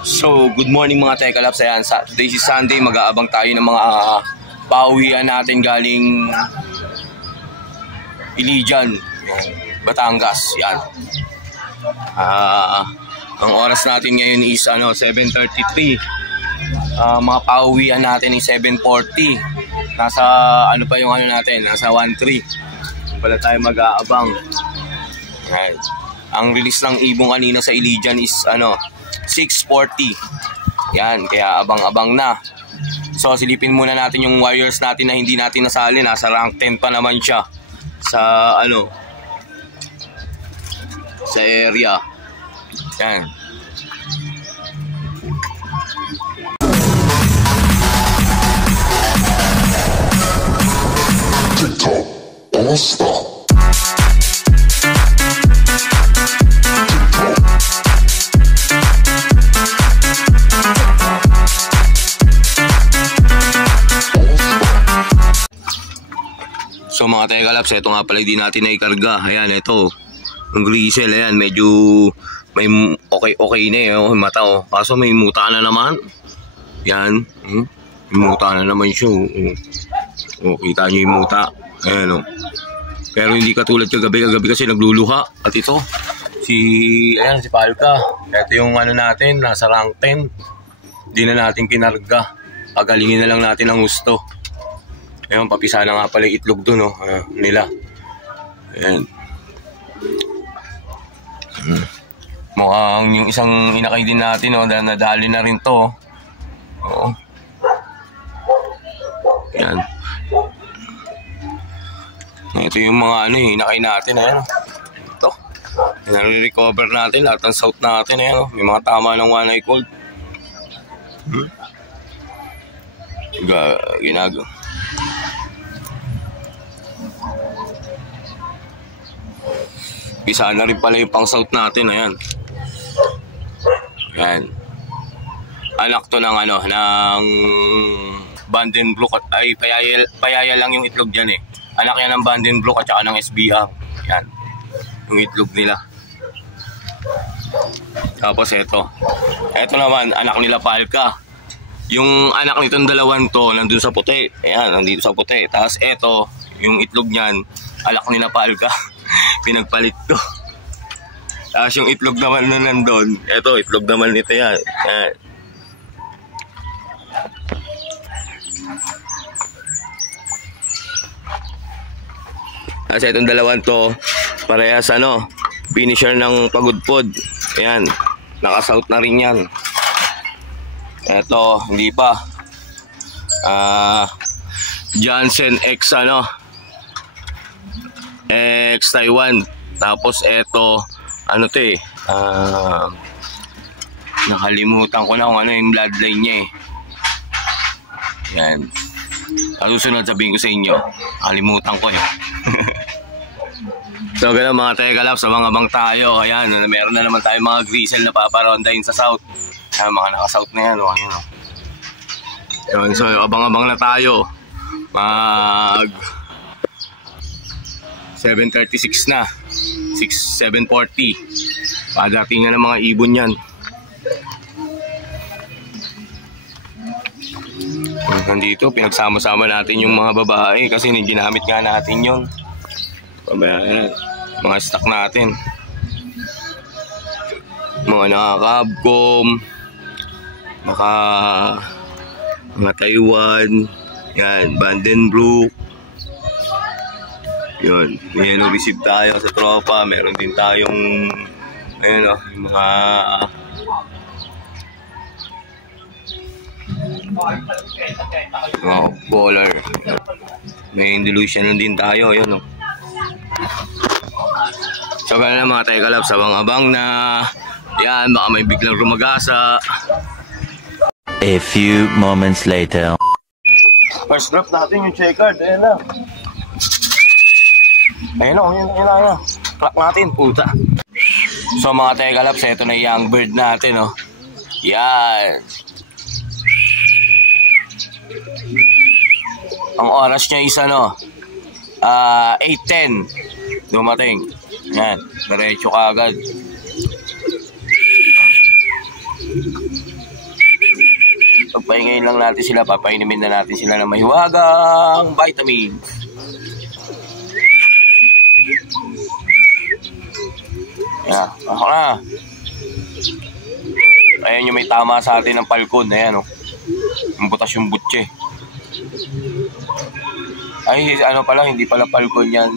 So, good morning mga Tekalaps. Ayan, today is Sunday, mag-aabang tayo ng mga pauwian natin galing Ilijan, Batangas. Yan. Ang oras natin ngayon is 7:33. Mga pauwian natin is 7:40. Nasa pa yung natin, nasa 1:03. Pala tayo mag-aabang. Yan. Ang release ng ibong kanina sa Ilijan is 6:40. Yan, kaya abang-abang na. So silipin muna natin yung warriors natin na hindi natin nasali. Nasa rank 10 pa naman siya sa sa area. Yan. TikTok, don't stop. So mga Tekalaps, ito nga pala hindi natin naikarga. Ayan, ito. Ang grisel, ayan, medyo may okay na yung mata, oh. Kaso may muta na naman. Yan. May muta na naman siya. Oh, kita nyo yung muta. Ayan, oh. Pero hindi katulad kagabi kasi nagluluha. At ito, si Palka. Ito yung natin, nasa rank 10. Hindi na natin kinarga. Pagalingin na lang natin ang gusto. Ayun, papisa na nga pala yung itlog dun, nila. Ayan. Mukhang yung isang inakay din natin, nadali na rin to. Oo. Ayan. Ito yung mga inakay natin, ayan. Ito. Nare-recover natin lahat ng south natin, ayan. May mga tama ng one eye cold. Ginagawa. Isa na rin pala yung pang south natin, ayan. Ayan. Anak to ng ng Vandenbroek ay payaya lang yung itlog diyan eh. Anak yan ng Vandenbroek at saka ng SBR. Ayan. Yung itlog nila. Tapos ito naman anak nila Palka. Yung anak nitong dalawan to nandun sa puti. Ayan, nandito sa puti. Tapos ito, yung itlog niyan, anak nila Palka. Pinagpalit ko. Tapos yung itlog naman na nandun, eto, itlog naman nito yan. Yan. Tapos itong dalawan to, parehas finisher ng pagudpod. Ayan, naka-south na rin yan. Eto, hindi pa. Johnson X X Taiwan. Tapos eto nakalimutan ko na kung yung bloodline niya eh. Yan. Ang susunod sabihin ko sa inyo, nakalimutan ko eh. So ganun mga Tekalaps, abang-abang tayo. Ayan, meron na naman tayo mga grisel na paparondahin sa south. Ayan, mga naka-south na yan. Ayan, so abang-abang na tayo. 7:36 na. 7:40. Padating na ng mga ibon yan. Nandito, pinagsama-sama natin yung mga babae kasi ginamit nga natin yun. Mga stock natin. Mga naka-Capcom, mga Taiwan, yan, Vandenbroek. Yun, may receive tayo sa tropa. Meron din tayong yung mga baller. May delusion din tayo, yun. So ganun na mga Tekalaps, abang-abang na. Yan, baka may biglang rumagasa. A few moments later. First drop natin yung checkered, ayan na. Ayun. Clock natin, puta. So mga Tekalaps, ito na yung bird natin, Yan. Ang oras niya is 8:10. Dumating. Yan, diretso ka agad. Pagpahingayin lang natin sila, papainumin na natin sila ng mahiwagang vitamins. Yan, ako na. Ayan yung may tama sa atin ng palkon. Ayan, oh. Yung butas yung butche. Ay, ano pala, hindi pala palkon yan.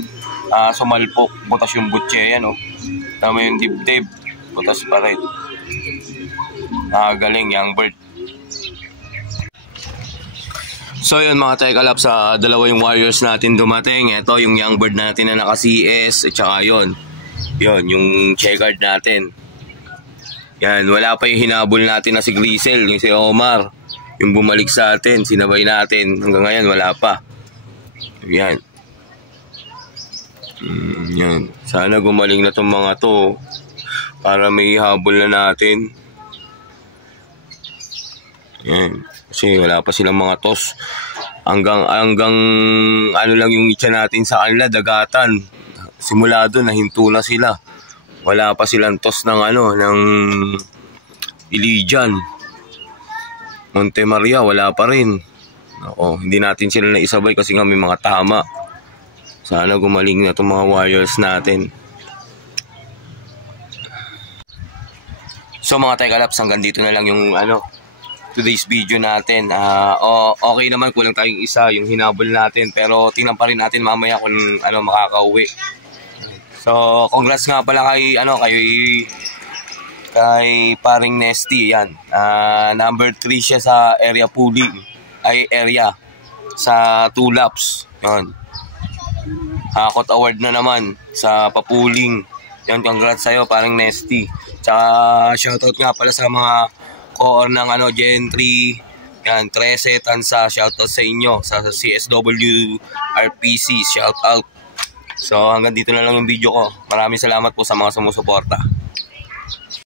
Sumalpok, butas yung butche. Ayan, oh. Tama yung dibdib, butas pa rin. Galing, young bird. So yun mga Tekalap, sa dalawa yung warriors natin dumating. Ito yung young bird natin na naka-CS. At saka yun, yung checkered natin. Yan, wala pa yung hinabol natin na si Grisel, yung si Omar. Yung bumalik sa atin, sinabay natin. Hanggang ngayon, wala pa. Yan. Yan. Sana gumaling na tong mga to para may habol na natin. Yan. Kasi wala pa silang mga tos. Hanggang ano lang yung itcha natin sa kanila, dagatan. Simula doon, nahinto na sila. Wala pa silang tos ng ng Ilijan. Monte Maria, wala pa rin. Hindi natin sila naisabay kasi nga may mga tama. Sana gumaling na itong mga warriors natin. So mga Tekalaps, hanggang dito na lang yung today's video natin. Okay naman, kulang tayong isa, yung hinabol natin. Pero tingnan pa rin natin mamaya kung makakauwi. So, congrats nga pala kay paring Nesty, yan. Number 3 siya sa area pooling, sa 2 laps. Yan. Hakot award na naman sa papuling. Yan, congrats sa'yo, paring Nesty. Tsaka, shoutout nga pala sa mga core ng Gen 3, yan, 13, Tansa, shoutout sa inyo, sa CSW, RPC, shoutout. So hanggang dito na lang yung video ko. Maraming salamat po sa mga sumusuporta.